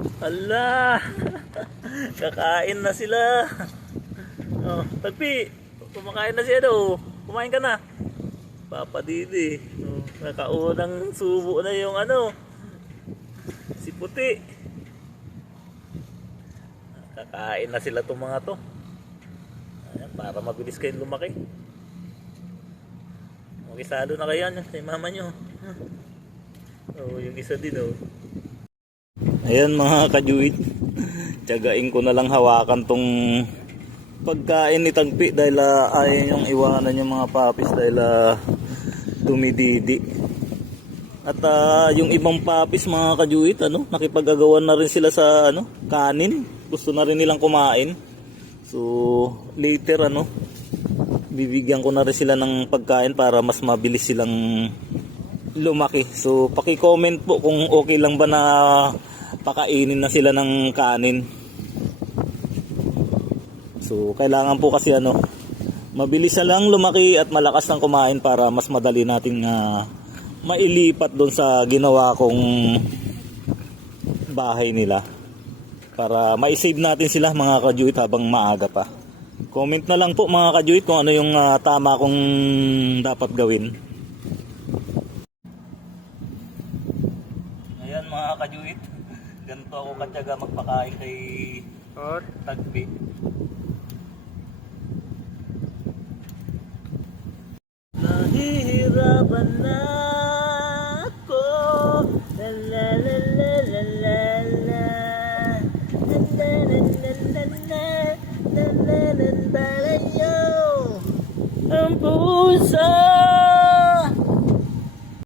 Ala, kakain na sila. Oh, Tagpi, kumakain na siya daw. Kumain ka na. Papa Didi. Oh, nakaunang subo na yung ano, si Puti. Kakain na sila itong mga to. Ayan, para mabilis kayong lumaki. Makisalo na kayo yan kay mama nyo. Oh, yung isa din oh. Ayan mga kajuit, tiyagain ko na lang hawakan tong pagkain ni Tagpi dahil ayaw yung iwanan yung mga papis dahil tumididi. At yung ibang papis mga kajuit, nakipagagawan na rin sila sa kanin. Gusto na rin nilang kumain. So later bibigyan ko na rin sila ng pagkain para mas mabilis silang lumaki. So paki-comment po kung okay lang ba na pakainin na sila ng kanin. So kailangan po kasi mabilis na lang lumaki at malakas ng kumain para mas madali nating mailipat doon sa ginawa kong bahay nila. Para ma-save natin sila mga kajuit habang maaga pa. Comment na lang po mga kajuit kung ano yung tama kong dapat gawin. Ayan mga kajuit, ganito ako katyaga magpakain kay Tagpi.